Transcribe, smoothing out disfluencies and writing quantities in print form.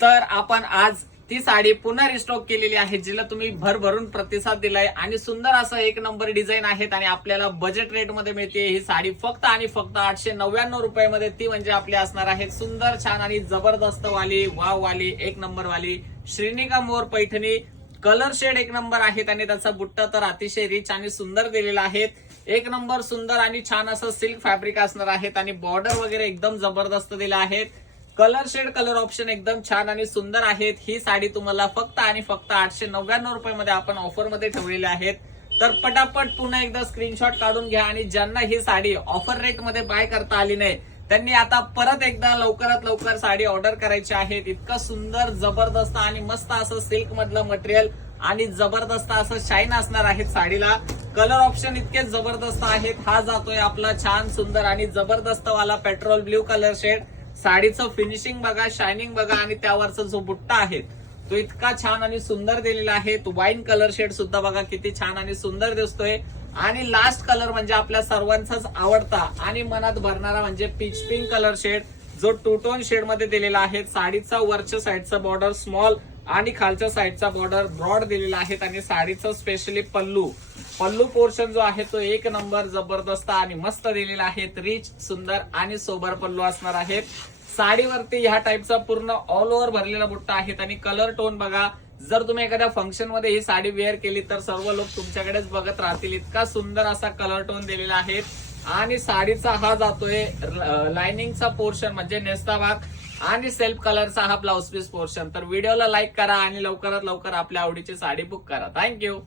तर आपण आज ती साडी पुन्हा रिस्टॉक केलेली आहे, जिला तुम्ही भरभरून प्रतिसाद दिलाय आणि सुंदर असं एक नंबर डिझाईन आहेत आणि आपल्याला बजेट रेट मध्ये मिळते ही साडी फक्त आणि फक्त 899 रुपयामध्ये. ती म्हणजे आपली असणार आहे सुंदर छान आणि जबरदस्त वाली वाव वाली एक नंबर वाली श्रीनिका मोर पैठणी. कलर शेड एक नंबर आहेत आणि त्याचा बुट्टा तर अतिशय रिच आणि सुंदर दिलेला आहे. एक नंबर सुंदर आणि छान असं सिल्क फॅब्रिक असणार आहेत आणि बॉर्डर वगैरे एकदम जबरदस्त दिला आहेत. कलर शेड कलर ऑप्शन एकदम छान आणि सुंदर आहेत. ही साडी तुम्हाला फक्त आणि फक्त 899 रुपयामध्ये आपण ऑफर मध्ये ठेवलेली आहेत. तर पटापट पुन्हा एकदा स्क्रीनशॉट काढून घ्या आणि ज्यांना ही साडी ऑफर रेट मध्ये बाय करता आली नाही त्यांनी आता परत एकदा लवकरात लवकर साडी ऑर्डर करायची आहे. इतकं सुंदर जबरदस्त आणि मस्त असं सिल्क मधलं मटेरियल आणि जबरदस्त असं शाईन असणार आहे साडीला. कलर ऑप्शन इतके जबरदस्त आहेत. हा जातोय आपला छान सुंदर आणि जबरदस्त वाला पेट्रोल ब्ल्यू कलर शेड. साडीचं फिनिशिंग बघा, शायनिंग बघा आणि त्यावरचा जो बुट्टा आहे तो इतका छान आणि सुंदर दिलेला आहे. वाईन कलर शेड सुद्धा बघा किती छान आणि सुंदर दिसतोय. आणि लास्ट कलर म्हणजे आपल्या सर्वांचाच आवडता आणि मनात भरणारा म्हणजे पीच पिंक कलर शेड, जो टू टोन शेड मध्ये दिलेला आहे. साडीचा वरच्या साईडचा बॉर्डर स्मॉल आणि खालच्या साईडचा बॉर्डर ब्रॉड दिलेला आहे आणि साडीचं स्पेशली पल्लू पोर्शन जो आहे तो एक नंबर जबरदस्त आणि मस्त दिलेला आहे. रिच सुंदर आणि सोबर पल्लू असणार आहेत. साडीवरती ह्या टाईपचा पूर्ण ऑल ओव्हर भरलेला बुट्टा आहेत आणि कलर टोन बघा. जर तुम्ही एखाद्या फंक्शन मध्ये ही साडी वेअर केली तर सर्व लोक तुमच्याकडेच बघत राहतील. इतका सुंदर असा कलर टोन दिलेला आहे. आणि साडीचा हा जातोय लाइनिंगचा पोर्शन म्हणजे नेस्ता भाग आणि सेल्फ कलरचा हा ब्लाउज पीस पोर्शन. तर व्हिडिओला लाईक करा आणि लवकरात लवकर आपल्या आवडीची साडी बुक करा. थँक्यू.